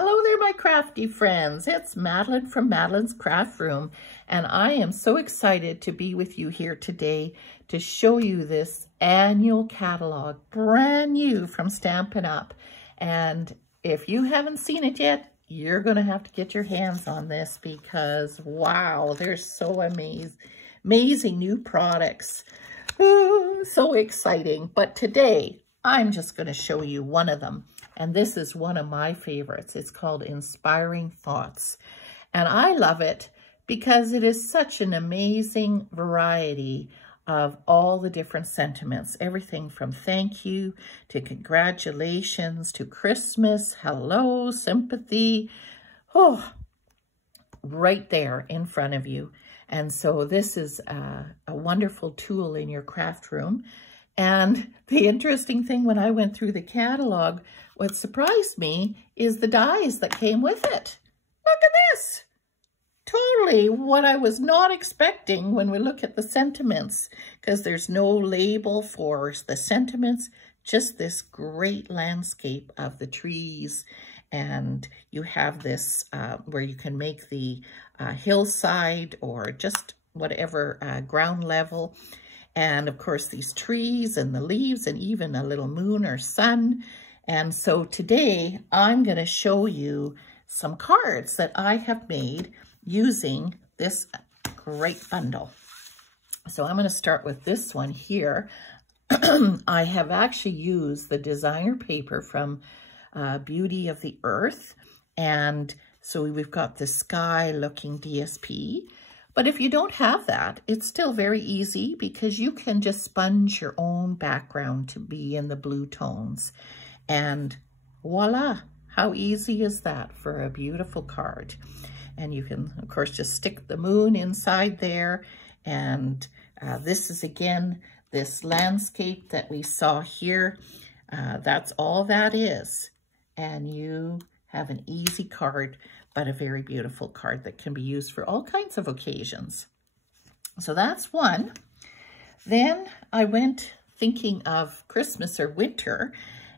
Hello there, my crafty friends. It's Madeline from Madeleine's Craft Room, and I am so excited to be with you here today to show you this annual catalog, brand new from Stampin' Up. And if you haven't seen it yet, you're going to have to get your hands on this because, wow, there's so amazing new products. Ooh, so exciting. But today, I'm just going to show you one of them. And this is one of my favorites. It's called Inspiring Thoughts. And I love it because it is such an amazing variety of all the different sentiments. Everything from thank you to congratulations to Christmas, hello, sympathy. Oh, right there in front of you. And so this is a wonderful tool in your craft room. And the interesting thing when I went through the catalog, what surprised me is the dies that came with it. Look at this. Totally what I was not expecting when we look at the sentiments, because there's no label for the sentiments, just this great landscape of the trees. And you have this where you can make the hillside or just whatever ground level. And of course, these trees and the leaves and even a little moon or sun. And so today I'm going to show you some cards that I have made using this great bundle. So I'm going to start with this one here. I have actually used the designer paper from Beauty of the Earth. And so we've got the sky looking DSP. But if you don't have that, it's still very easy because you can just sponge your own background to be in the blue tones. And voila, how easy is that for a beautiful card? And you can, of course, just stick the moon inside there. And this is, again, this landscape that we saw here. That's all that is. And you have an easy card, but a very beautiful card that can be used for all kinds of occasions. So that's one. Then I went thinking of Christmas or winter,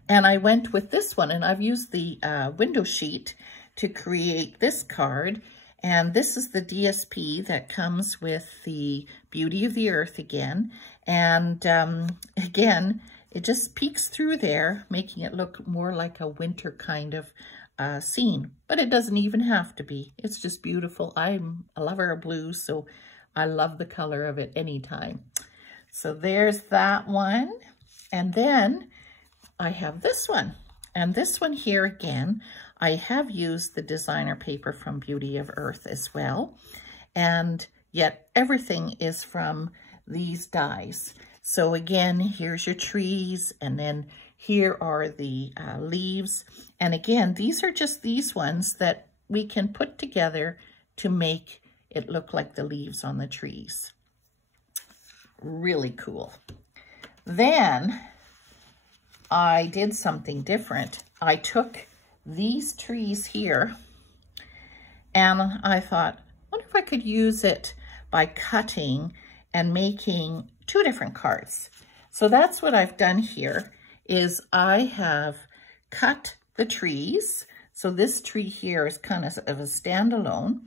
and I went with this one, and I've used the window sheet to create this card. And this is the DSP that comes with the Beauty of the Earth again. And again, it just peeks through there, making it look more like a winter kind of scene, but it doesn't even have to be. It's just beautiful. I'm a lover of blue, so I love the color of it anytime. So there's that one. And then I have this one. And this one here again, I have used the designer paper from Beauty of Earth as well. And yet everything is from these dies. So again, here's your trees, and then here are the leaves. And again, these are just these ones that we can put together to make it look like the leaves on the trees. Really cool. Then I did something different. I took these trees here and I thought, I wonder if I could use it by cutting and making two different cards. So that's what I've done here. Is I have cut the trees. So this tree here is kind of a standalone.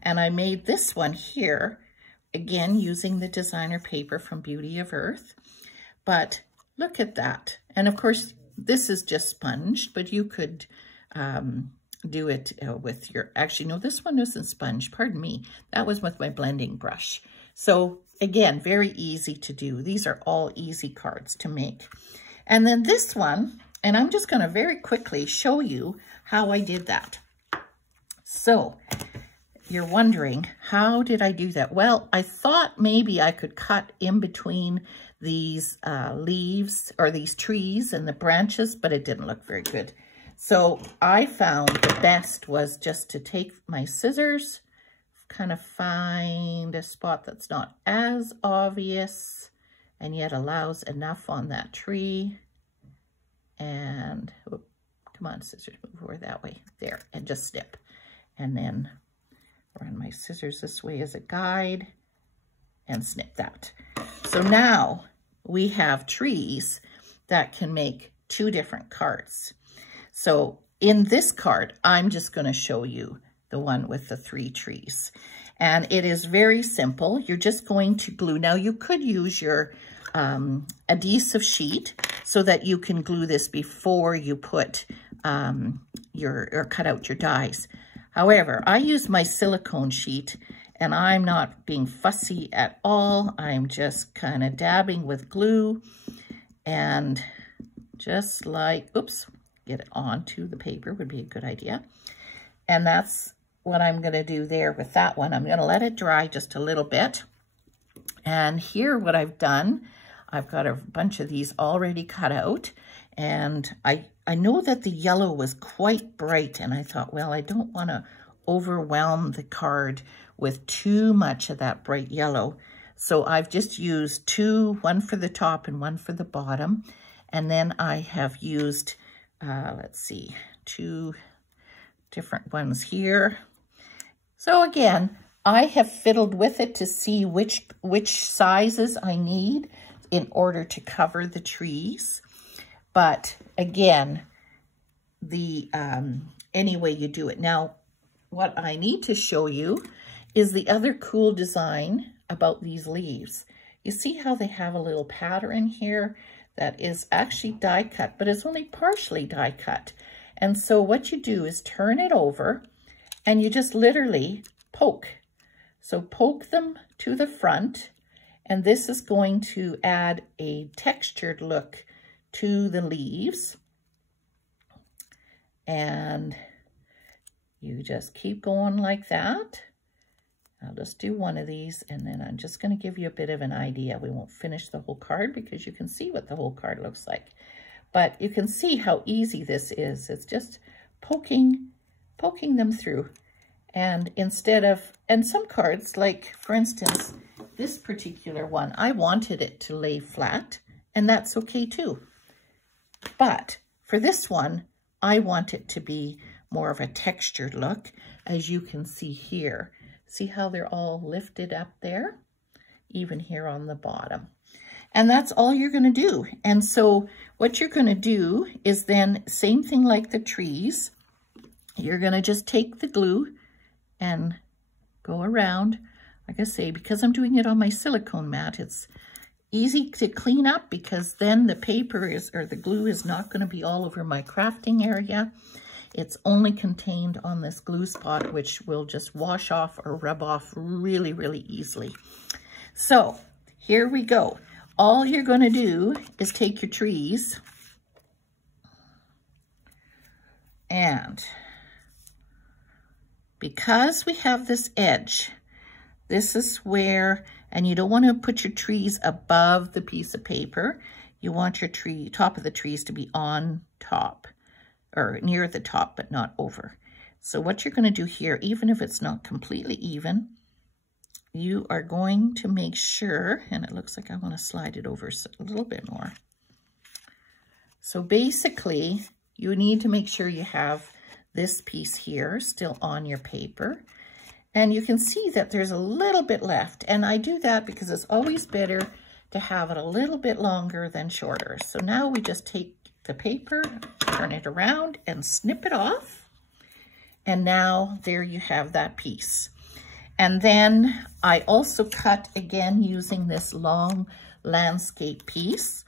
And I made this one here, again, using the designer paper from Beauty of Earth. But look at that. And of course, this is just sponged, but you could do it with your, actually, no, this one isn't sponge, pardon me. That was with my blending brush. So again, very easy to do. These are all easy cards to make. And then this one, and I'm just going to very quickly show you how I did that. So you're wondering, how did I do that? Well, I thought maybe I could cut in between these leaves or these trees and the branches, but it didn't look very good. So I found the best was just to take my scissors, kind of find a spot that's not as obvious and yet allows enough on that tree. And whoop, come on, scissors, move over that way. There, and just snip. And then run my scissors this way as a guide and snip that. So now we have trees that can make two different cards. So in this card, I'm just going to show you the one with the 3 trees. And it is very simple. You're just going to glue. Now, you could use your adhesive sheet so that you can glue this before you put or cut out your dies. However, I use my silicone sheet, and I'm not being fussy at all. I'm just kind of dabbing with glue and just like, oops, get it onto the paper would be a good idea. And that's what I'm going to do there with that one. I'm going to let it dry just a little bit. And here what I've done, I've got a bunch of these already cut out. And I know that the yellow was quite bright, and I thought, well, I don't want to overwhelm the card with too much of that bright yellow. So I've just used 2, one for the top and one for the bottom. And then I have used, let's see, 2 different ones here. So again, I have fiddled with it to see which sizes I need in order to cover the trees. But again, any way you do it. Now, what I need to show you is the other cool design about these leaves. You see how they have a little pattern here that is actually die cut, but it's only partially die cut. And so what you do is turn it over and you just literally poke. So poke them to the front, and this is going to add a textured look to the leaves. And you just keep going like that. I'll just do one of these, and then I'm just going to give you a bit of an idea. We won't finish the whole card because you can see what the whole card looks like. But you can see how easy this is. It's just poking them through. And instead of, and some cards, like for instance, this particular one, I wanted it to lay flat, and that's okay too. But for this one, I want it to be more of a textured look, as you can see here. See how they're all lifted up there? Even here on the bottom. And that's all you're going to do. And so what you're going to do is then, same thing like the trees, you're going to just take the glue and go around. Like I say, because I'm doing it on my silicone mat, it's easy to clean up because then the paper is, or the glue is not going to be all over my crafting area. It's only contained on this glue spot, which will just wash off or rub off really, really easily. So here we go. All you're going to do is take your trees and because we have this edge, this is where, and you don't want to put your trees above the piece of paper. You want your top of the trees to be on top, or near the top, but not over. So what you're going to do here, even if it's not completely even, you are going to make sure, and it looks like I want to slide it over a little bit more. So basically, you need to make sure you have this piece here still on your paper. And you can see that there's a little bit left. And I do that because it's always better to have it a little bit longer than shorter. So now we just take the paper, turn it around and snip it off. And now there you have that piece. And then I also cut again using this long landscape piece.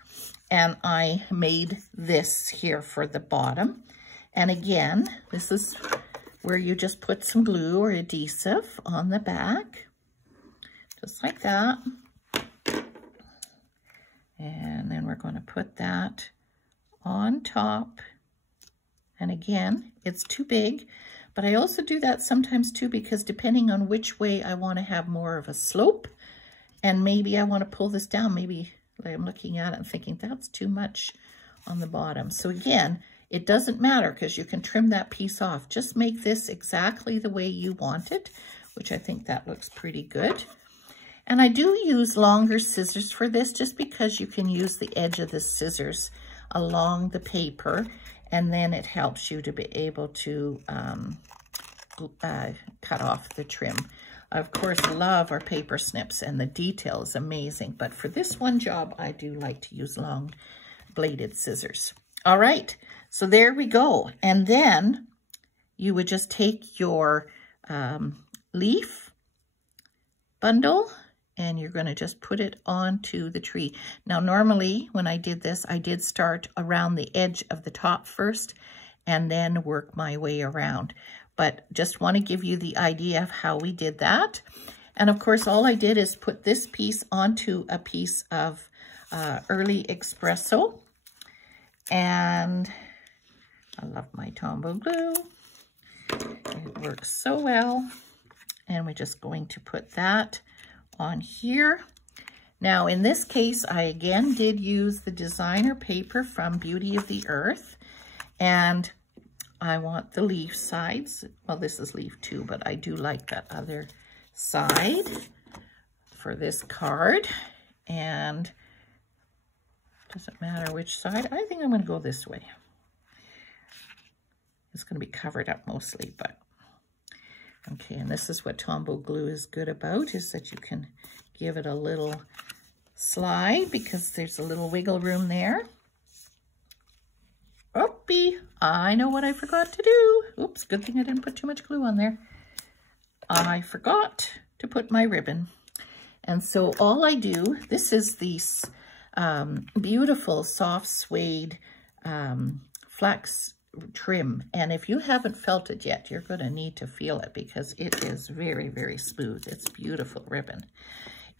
And I made this here for the bottom. And again, this is where you just put some glue or adhesive on the back, just like that. And then we're going to put that on top. And again, it's too big, but I also do that sometimes too, because depending on which way I want to have more of a slope, and maybe I want to pull this down, maybe I'm looking at it and thinking that's too much on the bottom. So again, it doesn't matter because you can trim that piece off. Just make this exactly the way you want it, which I think that looks pretty good. And I do use longer scissors for this just because you can use the edge of the scissors along the paper, and then it helps you to be able to cut off the trim. I, of course, love our paper snips, and the detail is amazing. But for this one job, I do like to use long bladed scissors. All right. So there we go. And then you would just take your leaf bundle and you're going to just put it onto the tree. Now, normally when I did this, I did start around the edge of the top first and then work my way around. But just want to give you the idea of how we did that. And of course, all I did is put this piece onto a piece of early espresso. And I love my Tombow glue. It works so well. And we're just going to put that on here. Now, in this case, I again did use the designer paper from Beauty of the Earth. And I want the leaf sides. Well, this is leaf 2, but I do like that other side for this card. And doesn't matter which side. I think I'm going to go this way. It's going to be covered up mostly, but okay. And this is what Tombow glue is good about, is that you can give it a little slide because there's a little wiggle room there. Oopie, I know what I forgot to do. Oops, good thing I didn't put too much glue on there. I forgot to put my ribbon. And so all I do, this is the beautiful soft suede flax trim. And if you haven't felt it yet, you're going to need to feel it because it is very, very smooth. It's beautiful ribbon.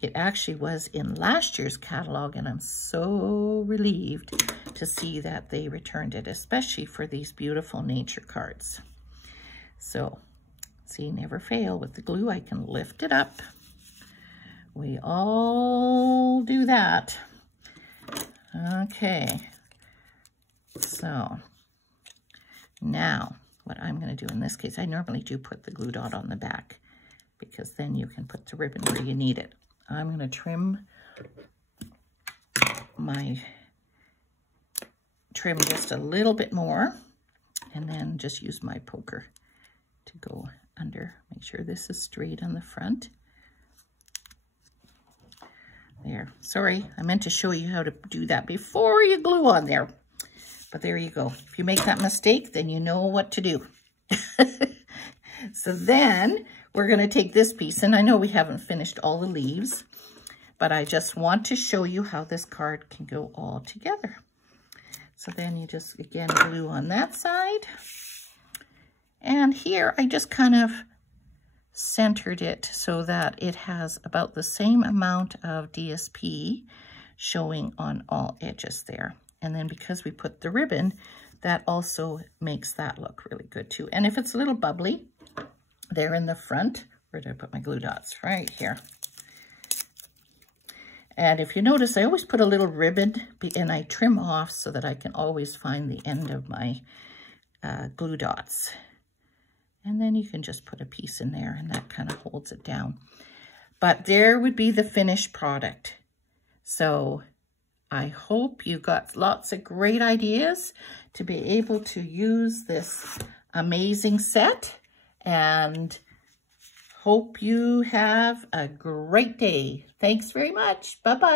It actually was in last year's catalog, and I'm so relieved to see that they returned it, especially for these beautiful nature cards. So, see, never fail. With the glue, I can lift it up. We all do that. Okay. So, now, what I'm going to do in this case, I normally do put the glue dot on the back because then you can put the ribbon where you need it. I'm going to trim just a little bit more and then just use my poker to go under. Make sure this is straight on the front. There. Sorry, I meant to show you how to do that before you glue on there. But there you go. If you make that mistake, then you know what to do. So then we're going to take this piece, and I know we haven't finished all the leaves, but I just want to show you how this card can go all together. So then you just, again, glue on that side. And here I just kind of centered it so that it has about the same amount of DSP showing on all edges there. And then because we put the ribbon, that also makes that look really good too. And if it's a little bubbly, there in the front, where did I put my glue dots? Right here. And if you notice, I always put a little ribbon and I trim off so that I can always find the end of my glue dots. And then you can just put a piece in there and that kind of holds it down. But there would be the finished product. So I hope you got lots of great ideas to be able to use this amazing set, and hope you have a great day. Thanks very much. Bye-bye.